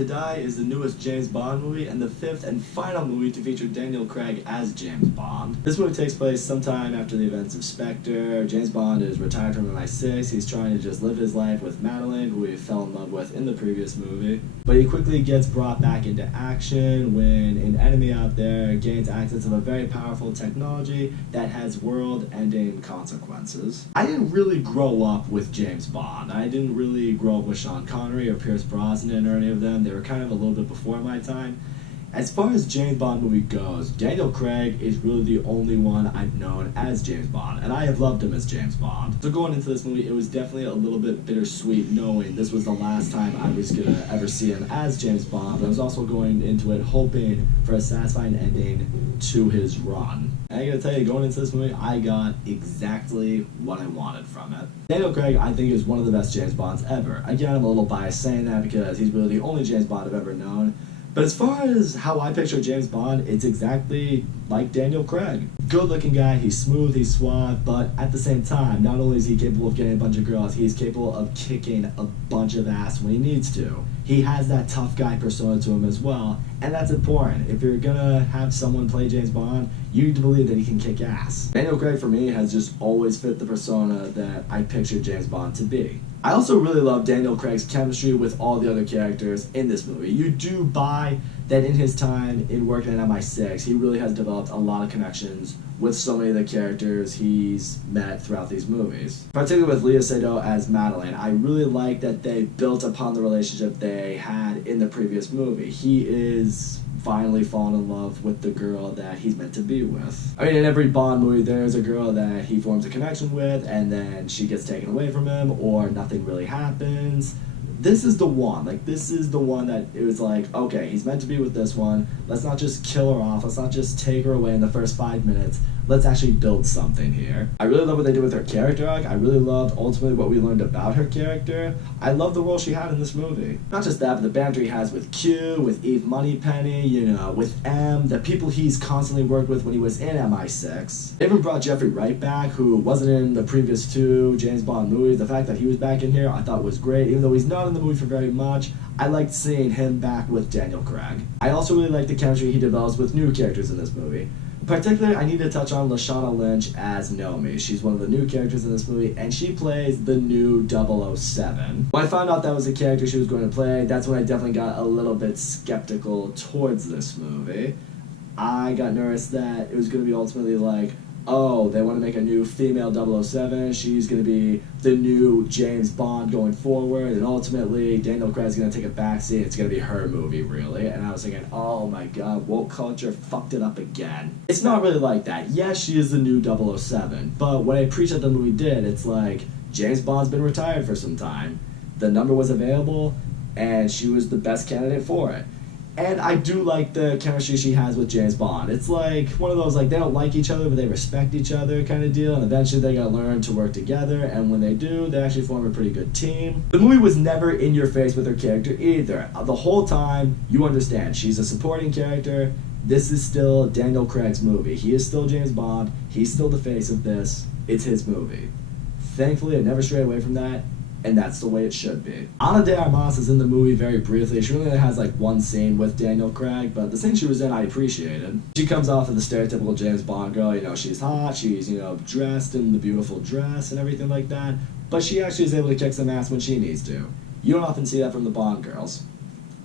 to Die is the newest James Bond movie and the fifth and final movie to feature Daniel Craig as James Bond. This movie takes place sometime after the events of Spectre. James Bond is retired from MI6. He's trying to just live his life with Madeline, who he fell in love with in the previous movie. But he quickly gets brought back into action when an enemy out there gains access to a very powerful technology that has world-ending consequences. I didn't really grow up with James Bond. I didn't really grow up with Sean Connery or Pierce Brosnan or any of them. They were kind of a little bit before my time. As far as James Bond movie goes, Daniel Craig is really the only one I've known as James Bond, and I have loved him as James Bond. So going into this movie, it was definitely a little bit bittersweet knowing this was the last time I was gonna ever see him as James Bond, but I was also going into it hoping for a satisfying ending to his run. And I gotta tell you, going into this movie, I got exactly what I wanted from it. Daniel Craig, I think, is one of the best James Bonds ever. Again, I'm a little biased saying that because he's really the only James Bond I've ever known. But as far as how I picture James Bond, it's exactly like Daniel Craig. Good looking guy, he's smooth, he's suave, but at the same time, not only is he capable of getting a bunch of girls, he's capable of kicking a bunch of ass when he needs to. He has that tough guy persona to him as well, and that's important. If you're gonna have someone play James Bond, you need to believe that he can kick ass. Daniel Craig, for me, has just always fit the persona that I pictured James Bond to be. I also really love Daniel Craig's chemistry with all the other characters in this movie. You do buy that in his time in working at MI6, he really has developed a lot of connections with so many of the characters he's met throughout these movies. Particularly with Léa Seydoux as Madeline, I really like that they built upon the relationship they had in the previous movie. He is finally fallen in love with the girl that he's meant to be with. I mean, in every Bond movie, there's a girl that he forms a connection with, and then she gets taken away from him, or nothing really happens. This is the one. Like, this is the one that it was like, okay, he's meant to be with this one. Let's not just kill her off. Let's not just take her away in the first 5 minutes. Let's actually build something here. I really love what they did with her character arc. I really loved ultimately what we learned about her character. I love the role she had in this movie. Not just that, but the banter he has with Q, with Eve Moneypenny, you know, with M, the people he's constantly worked with when he was in MI6. They even brought Jeffrey Wright back, who wasn't in the previous 2 James Bond movies. The fact that he was back in here I thought was great. Even though he's not in the movie for very much, I liked seeing him back with Daniel Craig. I also really liked the chemistry he develops with new characters in this movie. Particularly, I need to touch on Lashana Lynch as Nomi. She's one of the new characters in this movie, and she plays the new 007. When I found out that was the character she was going to play, that's when I definitely got a little bit skeptical towards this movie. I got nervous that it was going to be ultimately like, oh, they want to make a new female 007, she's going to be the new James Bond going forward, and ultimately Daniel Craig's going to take a backseat, it's going to be her movie, really. And I was thinking, oh my god, woke culture fucked it up again. It's not really like that. Yes, she is the new 007, but what I appreciate the movie did, it's like, James Bond's been retired for some time, the number was available, and she was the best candidate for it. And I do like the chemistry she has with James Bond. It's like one of those, like, they don't like each other, but they respect each other kind of deal, and eventually they gotta learn to work together, and when they do, they actually form a pretty good team. The movie was never in your face with her character either. The whole time, you understand, she's a supporting character. This is still Daniel Craig's movie. He is still James Bond. He's still the face of this. It's his movie. Thankfully, I never strayed away from that. And that's the way it should be. Ana de Armas is in the movie very briefly. She really only has like one scene with Daniel Craig, but the scene she was in I appreciated. She comes off of the stereotypical James Bond girl, you know, she's hot, she's, you know, dressed in the beautiful dress and everything like that, but she actually is able to kick some ass when she needs to. You don't often see that from the Bond girls.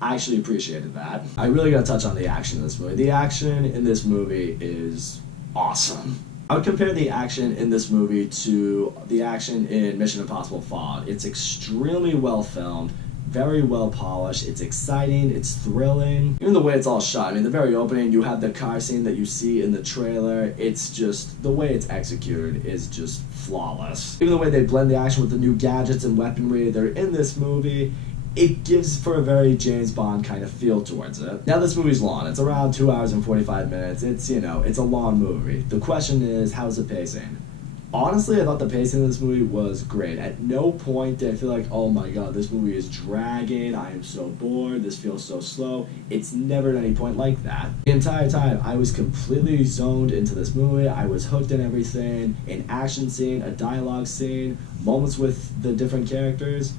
I actually appreciated that. I really gotta touch on the action in this movie. The action in this movie is awesome. I would compare the action in this movie to the action in Mission Impossible Fallout. It's extremely well filmed, very well polished, it's exciting, it's thrilling. Even the way it's all shot, I mean, the very opening, you have the car scene that you see in the trailer, it's just, the way it's executed is just flawless. Even the way they blend the action with the new gadgets and weaponry that are in this movie, it gives for a very James Bond kind of feel towards it. Now this movie's long. It's around 2 hours and 45 minutes. It's, you know, it's a long movie. The question is, how's the pacing? Honestly, I thought the pacing of this movie was great. At no point did I feel like, oh my god, this movie is dragging, I am so bored, this feels so slow. It's never at any point like that. The entire time, I was completely zoned into this movie. I was hooked in everything. An action scene, a dialogue scene, moments with the different characters.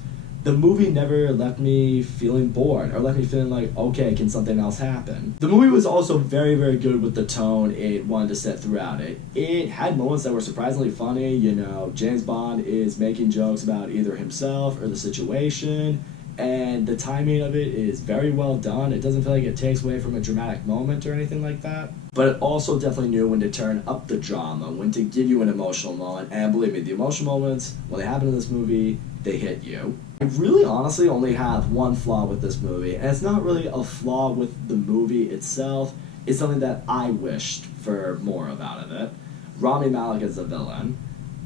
The movie never left me feeling bored or left me feeling like, okay, can something else happen? The movie was also very, very good with the tone it wanted to set throughout it. It had moments that were surprisingly funny. You know, James Bond is making jokes about either himself or the situation, and the timing of it is very well done. It doesn't feel like it takes away from a dramatic moment or anything like that. But it also definitely knew when to turn up the drama, when to give you an emotional moment. And believe me, the emotional moments, when they happen in this movie, they hit you. I really honestly only have one flaw with this movie, and it's not really a flaw with the movie itself. It's something that I wished for more of out of it. Rami Malek is the villain.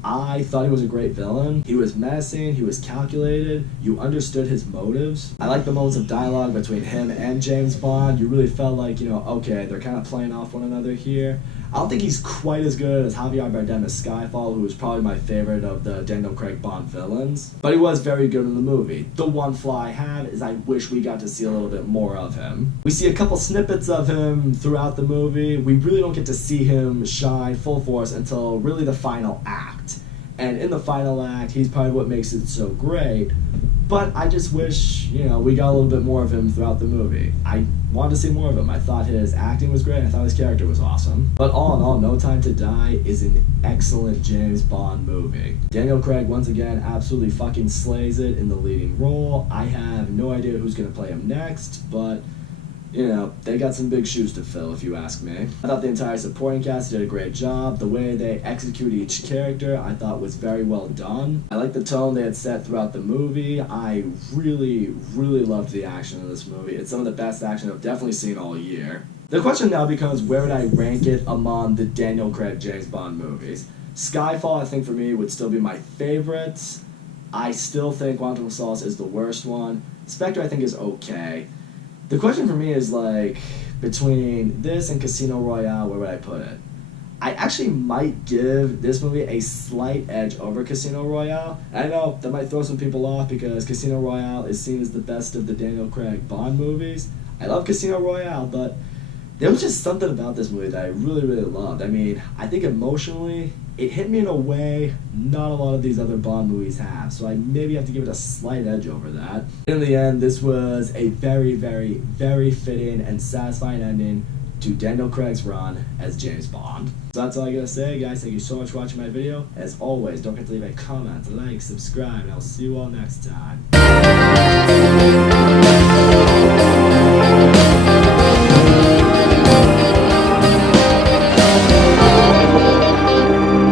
I thought he was a great villain. He was menacing, he was calculated, you understood his motives. I like the moments of dialogue between him and James Bond. You really felt like, you know, okay, they're kind of playing off one another here. I don't think he's quite as good as Javier Bardem as Skyfall, who was probably my favorite of the Daniel Craig Bond villains. But he was very good in the movie. The one flaw I have is I wish we got to see a little bit more of him. We see a couple snippets of him throughout the movie. We really don't get to see him shine full force until really the final act. And in the final act, he's probably what makes it so great. But I just wish, you know, we got a little bit more of him throughout the movie. I wanted to see more of him. I thought his acting was great. I thought his character was awesome. But all in all, No Time to Die is an excellent James Bond movie. Daniel Craig, once again, absolutely fucking slays it in the leading role. I have no idea who's going to play him next, but you know, they got some big shoes to fill, if you ask me. I thought the entire supporting cast did a great job. The way they execute each character, I thought was very well done. I like the tone they had set throughout the movie. I really, really loved the action in this movie. It's some of the best action I've definitely seen all year. The question now becomes, where would I rank it among the Daniel Craig James Bond movies? Skyfall, I think for me, would still be my favorite. I still think Quantum of Solace is the worst one. Spectre, I think, is okay. The question for me is, like, between this and Casino Royale, where would I put it? I actually might give this movie a slight edge over Casino Royale. And I know that might throw some people off because Casino Royale is seen as the best of the Daniel Craig Bond movies. I love Casino Royale, but there was just something about this movie that I really, really loved. I mean, I think emotionally, it hit me in a way not a lot of these other Bond movies have, so I maybe have to give it a slight edge over that. In the end, this was a very, very, very fitting and satisfying ending to Daniel Craig's run as James Bond. So that's all I gotta say, guys. Thank you so much for watching my video. As always, don't forget to leave a comment, like, subscribe, and I'll see you all next time.